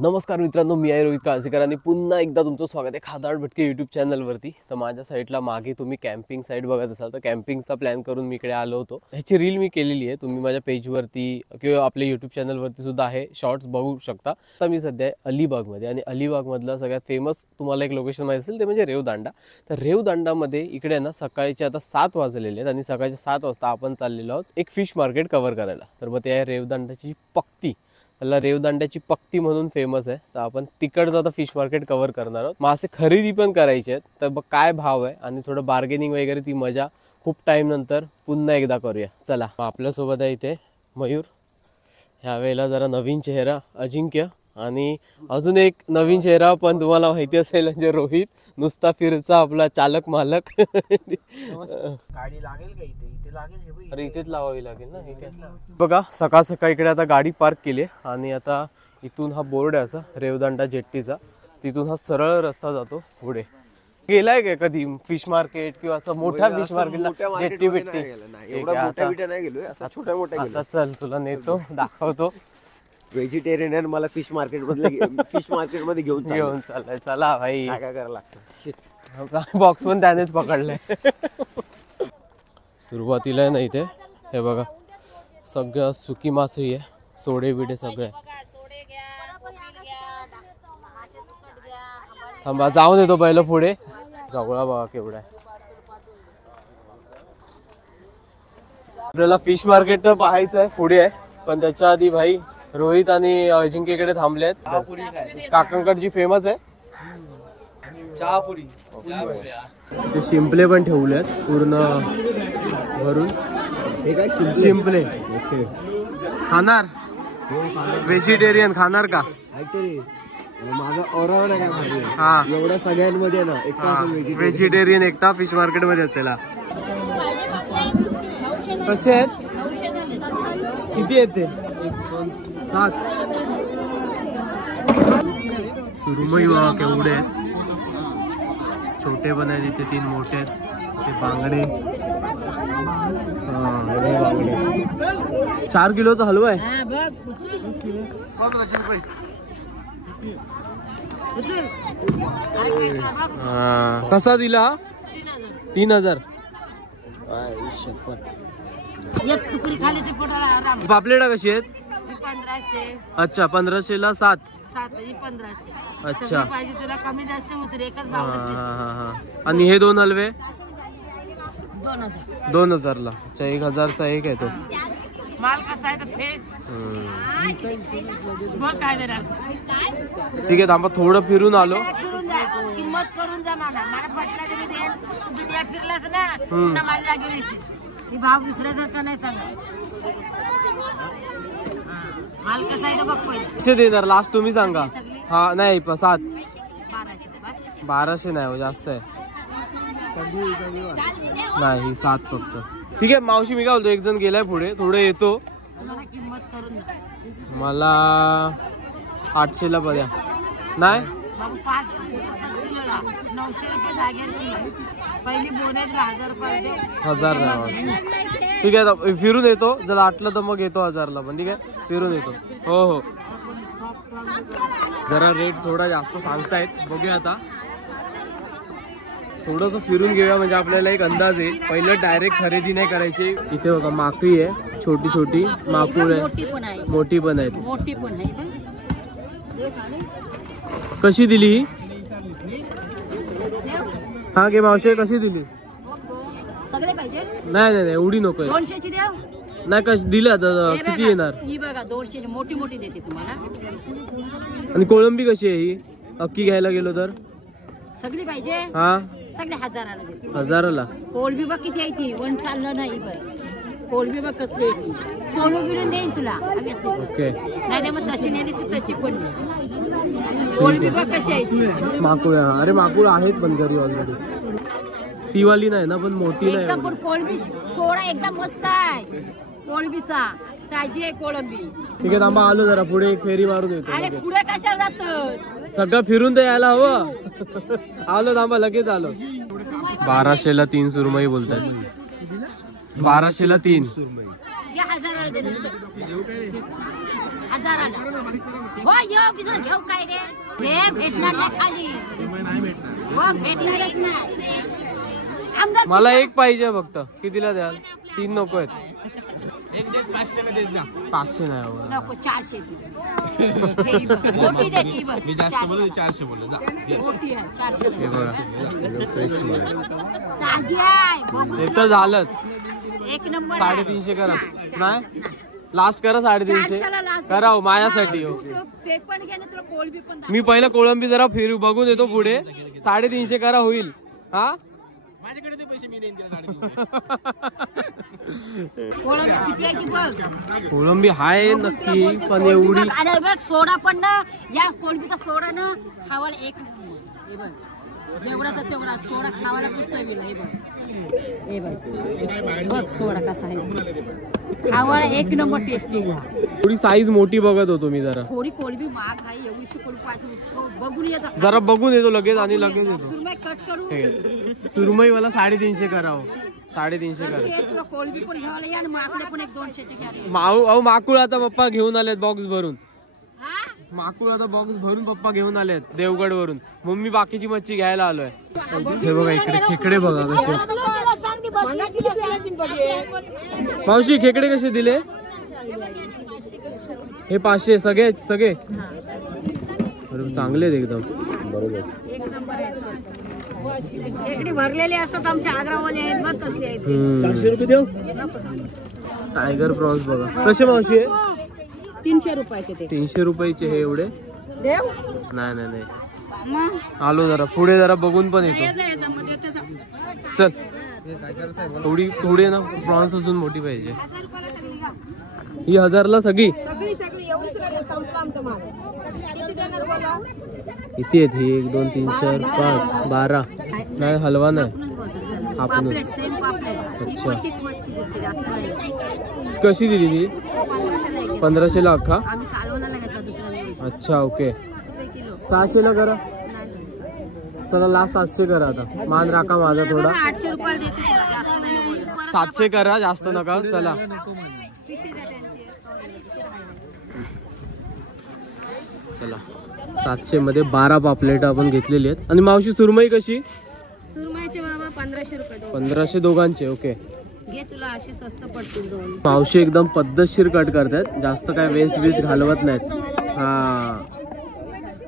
नमस्कार मित्रांनो, मी आहे रोहित काळसेकर आणि पुन्हा एकदा तुमचं स्वागत आहे खादाड भटके यूट्यूब चॅनलवरती। तर माझ्या साईडला मागे तुम्ही कॅम्पिंग साईड बघत असाल तर कॅम्पिंगचा प्लॅन करून मी इकडे आलो होतो। ह्याची रील मी केलेली आहे, तुम्ही माझ्या पेजवरती किंवा आपल्या यूट्यूब चॅनलवरती सुद्धा आहे, शॉर्ट्स बघू शकता। आता मी सध्या अलिबागमध्ये आणि अलिबागमधलं सगळ्यात फेमस तुम्हाला एक लोकेशन माहिती असेल ते म्हणजे रेवदांडा। तर रेवदांडामध्ये इकडे ना सकाळचे आता 7 वाजलेले आहेत आणि सकाळचे 7 वाजता आपण चाललेलो आहोत एक फिश मार्केट कव्हर करायला। तर मग ते आहे रेवदांडाची पक्ती, त्याला रेवदांड्याची पक्ती म्हणून फेमस आहे। तर आपण तिकडचं आता फिश मार्केट कव्हर करणार आहोत। मासे खरेदी पण करायचे आहेत, तर बघ काय भाव आहे आणि थोडं बार्गेनिंग वगैरे ती मजा खूप टाइम नंतर पुन्हा एकदा करूया। चला, आपल्यासोबत आहे इथे मयूर, ह्यावेळेला जरा नवीन चेहरा अजिंक्य आणि अजून एक नवीन चेहरा पण तुम्हाला माहिती असेल म्हणजे रोहित, नुसता फिरचा आपला चालक मालक। गाडी लागेल का इथे? इथे लागेल हे बघ, अरे इथेच लावावी लागेल ना। ठीक आहे, बघा सकाळ सकाळ इकडे आता गाडी पार्क केली आणि आता इथून हा बोर्ड आहे असा रेवदांडा जेट्टीचा, तिथून हा सरळ रस्ता जातो पुढे। गेलाय का कधी फिश मार्केट किंवा असं मोठ्या फिश मार्केटला जेट्टी बिट्टी? एवढा मोठा बिटा नाही गेलोय, असा छोटा मोठा गेलो। आता चल तुला नेतो, दाखवतो। व्हेजिटेरियन मला फिश मार्केट मध्ये घेऊन चाललाय। चला भाई, काय करायला लागतं? बॉक्स पण त्यानेच पकडलाय। सुरुवातीला आहे ना इथे हे बघा सगळं सुकी मासळी आहे, सोडे बिडे सगळे। थांबा जाऊन येतो पहिलं पुढे। जवळा बघा केवढा आहे। आपल्याला फिश मार्केट तर पाहायचं आहे, पुढे आहे, पण त्याच्या आधी भाई रोहित आणि अजिंक्यकडे थांबले आहेत। काकांकडची फेमस आहे चहापुरी, ते शिंपले पण ठेवले आहेत पूर्ण भरून। हे काय शिंपले खाणार? व्हेजिटेरियन खाणार का? माझा ओरवर आहे काय? हा, एवढ्या सगळ्यांमध्ये ना एकटा व्हेजिटेरियन एकटा फिश मार्केट मध्ये असेल। कसे आहेत? किती आहेत ते? 7 सुरमई बघा केवढे आहेत, छोटे पण आहेत इथे, 3 मोठे आहेत। ते बांगडे, हे बांगडे 4 किलोचा हलवा आहे। कसा दिला? 3000। पापलेटा कशी आहेत? 1500। अच्छा, 1500 ला 7। 1500। अच्छा, पाहिजे तुला कमी जास्त होतील, एकच भाव होते। आणि हे 2 हलवे 2000। 2000 ला। अच्छा, 1000 चा एक आहे तो। माल कसा आहे तर फेस मग काय देणार? ठीक आहे, थांबा थोडं फिरून आलो। फिरून जा, किंमत करून जा। मला पटला तरी देईल, तू दुनिया फिरलास ना पुन्हा माझ्या जागी येशील। ही भाव विसरायसारखा नाही सांगा। माल कसा आहे तर बघ पहिले। कसे देणार लास्ट तुम्ही सांगा? हा नाही 7। 1200 नाही हो, जास्त आहे। नाही 7 फक्त। ठीक आहे मावशी, मी काय बोलतो, एक जण गेलाय पुढे, थोडं येतो। किंमत करून जा। मला 800 ला बघा। नाही 900 रुपये जागेवर पहिली बोनेच 1000 रुपये 1000 नाही। ठीक आहे, फिरून येतो, जर 8ला तर मग येतो 1000 ला पण। ठीक आहे, फिरून येतो। हो हो, जरा रेट थोडा जास्त सांगतायत, बघूया आता। थोडंसं फिरून घेऊया म्हणजे आपल्याला एक अंदाज येईल। पहिलं डायरेक्ट खरेदी नाही करायची। इथे बघा माकळी आहे, छोटी छोटी माकुळ आहे, मोठी पण आहेत। मोठी पण आहे। कशी दिली ही? हा घे मावशी, कशी दिलीस? सगळे पाहिजे? नाही नाही एवढी नको। 200 ची द्या। नाही कशी दिली आता? किती येणार? ही बघा 200 मोठी मोठी देते तुम्हाला। आणि कोळंबी कशी आहे ही? अक्की घ्यायला गेलो तर सगळी पाहिजे? हा सगळे 1000 ला देते। 1000 ला? कोळंबी बघ किती आहे ती, वन चाललं नाही बघ। कोळंबी बघ कसली आहे, सोनू गिळून देईन तुला। ओके, नाही तर मग तशी नेली तशी पण कोळंबी बघ कशी आहे ती। माकुळ, अरे माकुळ आहेत पण घरी ऑलरेडी। ती वाली नाही ना, पण मोठी नाही एकदम। पण कोळंबी सोडा एकदम मस्त आहे कोळंबीचा, ताजी आहे कोळंबी। ठीक आहे, थांबा आलो जरा पुढे, एक फेरी मारून येतो। अरे पुढे कशाला जात? सगळं फिरून तर यायला हवं। आलो, थांबा लगेच आलो। 1200 ला 3 सुरमई बोलतात। 1200 ला 3। 1000 ला दे। 1000ला हो यो बिजर घेऊ काय रे हे भेटणार नाही खाली हो भेटणारच नाही आमदार मला एक पाहिजे फक्त. कितीला द्याल? 3 नको आहेत. एक देश 500 ला देस जा. 500 नाही हो. नको 400 मोठी द्यायची बघ मी जास्त बोललो 400 बोललो जा. मोठी आहे 400 हे बघा फ्रेश ताजी आहे बघू ते तर झालंच. एक नंबर आहे. 350 करा. नाही लास्ट करा 350 करा हो माझ्यासाठी. हो ते पण घे ना तुला कोळंबी पण मी पहिला कोळंबी जरा फिरू बघून येतो पुढे. 350 करा होईल. हा माझ्याकडे ते पैसे मी देईन त्याला 350. कोळंबी किती आहे की बघ कोळंबी हाय नक्की पण एवढी आणि बघ सोडा पण ना या कोळंबीचा सोडा ना खावायला एक नंबर. हे बघ जेवढा तर तेवढा सोडा खावायला खूप चवीला. हे बघ बघ सोडा कसा आहे खावायला एक नंबर टेस्टी. थोडी साईज मोठी बघत होतो मी जरा. थोडी कोळंबी महाग आहे एवढीशी कोळंबी पाहिजे बघून येतात जरा बघून येतो लगेच आणि लगेच येतो. सुरमई कट करू सुरमई मला 350 करावं. 350 करा. ते तुला कोळंबी पण घ्यायला या आणि माकडे पण एक 200 चे घ्या रे. अहो माकुळ आता पप्पा घेऊन आलेत बॉक्स भरून. हा माकुळ आता बॉक्स भरून पप्पा घेऊन आलेत देवगड वरून. मम्मी बाकीची मच्छी घ्यायला आलोय. हे बघा इकडे खेकडे बघा कसे. मावशी खेकडे कसे दिले? हे 500 सगळे सगळे चांगले आहेत एकदम. बरोबर खेकडी भरलेले असतात आमच्या आग्रावाले आहेत बघ कसले आहेत. 400 रुपये देऊ. टायगर प्रॉन्स बघा कसे मावशी आहे? 300 रुपयाचे ते 300 रुपयाचे हे एवढे. देव नाही नाही नाही मग आलो जरा पुढे जरा बघून पण येतो. चल थोडी थोडी ना प्रॉन्स अजून मोठी पाहिजे. ही 1000ला सगळी किती आहेत ही? 1 2 3 4 5 12 नाही हलवा नाही. आपण अच्छा कशी दिली ती? 1500ला अख्खा. अच्छा ओके 600ला करा. चला लास्ट 700 करा. आता मान राखा माझा थोडा. 800 रुपये देते 700 करा जास्त नका. चला चला 700 मध्ये 12 पापलेट आपण घेतलेली आहेत. आणि मावशी सुरमई कशी? सुरमईचे बाबा 1500 रुपये 1500 दोघांचे. ओके घे तुला असे स्वस्त पडतील दोन. मावशी एकदम पद्धतशीर कट करतायत. जास्त काय वेस्ट वेस्ट घालवत नाहीत. हा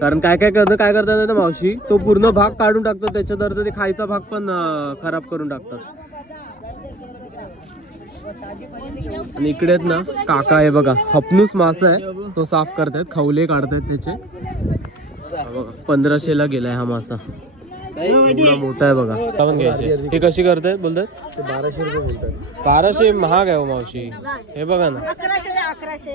कारण काय करतात ना मावशी तो पूर्ण भाग काढून टाकतो त्याच्यात अर्थ ते खायचा भाग पण खराब करून टाकतात. आणि इकडे आहेत ना काका आहे बघा हपनूस मासा आहे तो साफ करतायत. खवले काढतायत त्याचे. बघा 1500ला गेलाय हा मासा. एवढा मोठा आहे बघा. आपण घ्यायचे. हे कशी करतायत बोलतात? 1200 रुपये बोलतात. 1200 महाग आहे हो मावशी. हे बघा ना.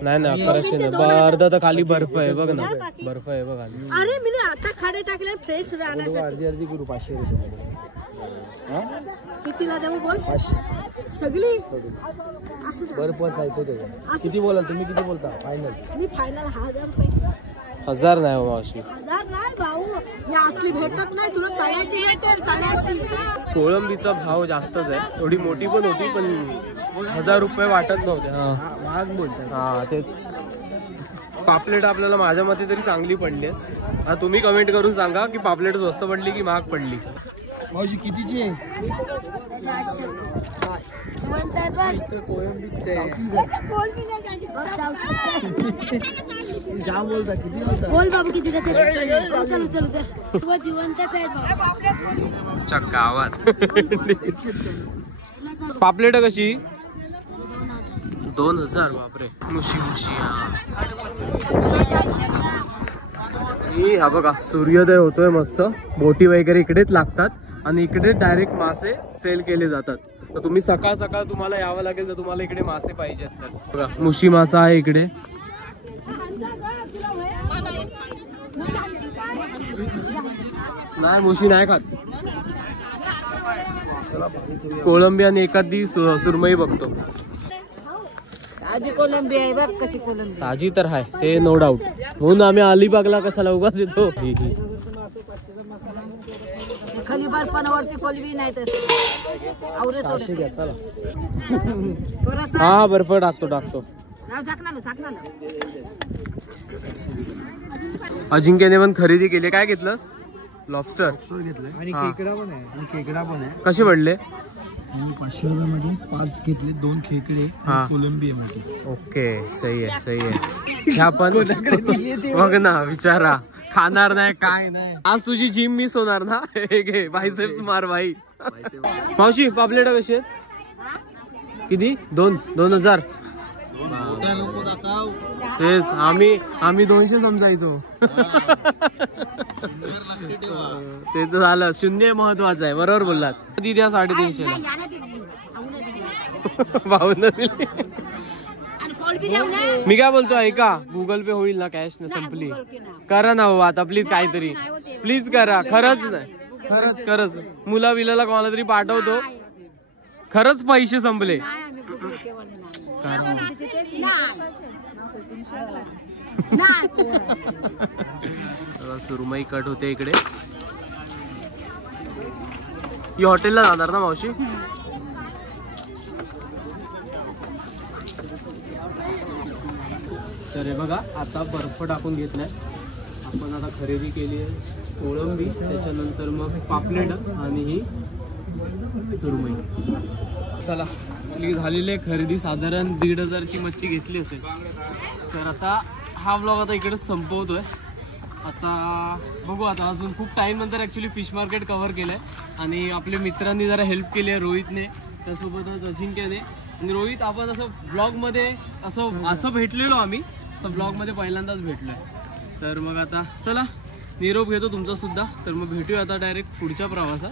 नाही नाही 1100 नाही. अर्धा तर खाली बर्फ आहे बघ ना. बर्फ आहे बघ खाली. अरे मी आता खाडे टाकले फ्रेश अर्धी अर्धी करू 500 रुपये. कितीला देऊ बोल 500 सगळी बर्फ चालतो त्याचा. किती बोलाल तुम्ही? किती बोलता फायनल? मी फायनल 1000 रुपये. 1000 नाही हो मावशी. 1000 नाही भाऊ मी असली भेटत नाही तुला तळ्याची भेटेल तळ्याची. कोळंबीचा भाव जास्तच आहे. थोडी मोठी पण होती पण 1000 रुपये वाटत नव्हते. हा महाग बोलतात. हा तेच. पापलेट आपल्याला माझ्या मते तरी चांगली पडली. हा तुम्ही कमेंट करून सांगा की पापलेट स्वस्त पडली की महाग पडली. मावशी कितीची आहे? जाम बोलता. किती बोलता? बोल बाबू किती देते. चल चल चल जिवंतच आहे बाबा. गावात पापलेट कशी? 2000. बापरे मुशी मुशी. हा बघा सूर्योदय होतोय मस्त. बोटी वगैरे इकडेच लागतात आणि इकडे डायरेक्ट मासे सेल केले जातात. तर तुम्ही सकाळ सकाळ तुम्हाला यावं लागेल जर तुम्हाला इकडे मासे पाहिजेत तर. बघा मुशी मासा आहे इकडे. नाही मुशी नाही खात. कोळंबी आणि एखादी सुरमई बघतो. ताजी कोलंबी आहे बघ कशी कोलंबी. ताजी तर आहे ते नो डाऊट. म्हणून आम्ही अलिबागला कशाला उगाच येतो. खाली बर्फावरती कोलंबी नाही तर हा बर्फ टाकतो. झाकणार अजिंक्यने पण खरेदी केली. काय घेतलंस? लॉबस्टर घेतलंय आणि हा. खेकडा पण आहे. कसे पडले? मी 500 रुपयामध्ये 5 घेतले, 2 खेकडे हा. कोलंबी आहे मोठी. ओके, सही आहे सही आहे. ह्या पण बघ ना, विचारा खाणार नाही काय नाही. आज तुझी जिम मिस होणार ना. हे घे बायसेप्स मार भाई. मावशी पापलेटा कशी आहेत? किती? 2,000. तेच आम्ही 200 समजायचो. ते तर झालं. शून्य महत्वाचं आहे. बरोबर बोललात. किती द्या? 350 ला. भाऊन दिली. आणि कोलबी देऊ ना. मी काय बोलतो ऐका, गुगल पे होईल ना? कॅश न संपली. करा ना हो आता प्लीज, काहीतरी प्लीज करा. खरंच नाही, खरंच मुला बिलाला कोणाला तरी पाठवतो. खरंच पैसे संपले. नाही, आम्ही गुगल पे वाले नाही. करा. सुरमई कट होते इकडे. ही हॉटेलला जाणार ना मावशी? तर हे बघा, आता बर्फ टाकून घेतलाय आपण. आता खरेदी केली आहे कोळंबी, त्याच्यानंतर मग पापलेट आणि ही सुरमई. चला, आपली झालेली आहे खरेदी. साधारण 1,500ची मच्छी घेतली असेल. तर आता हा व्लॉग आता इकडेच संपवतोय. आता बघू, आता अजून खूप टाईम नंतर ॲक्च्युली फिश मार्केट कव्हर केलं आहे आणि आपल्या मित्रांनी जरा हेल्प केली आहे, रोहितने, त्यासोबतच अजिंक्यने. आणि रोहित, आपण असं ब्लॉगमध्ये असं भेटलेलो आम्ही, असं ब्लॉगमध्ये पहिल्यांदाच भेटलो आहे. तर मग आता चला, निरोप घेतो तुमचा सुद्धा. तर मग भेटूया आता डायरेक्ट पुढच्या प्रवासात.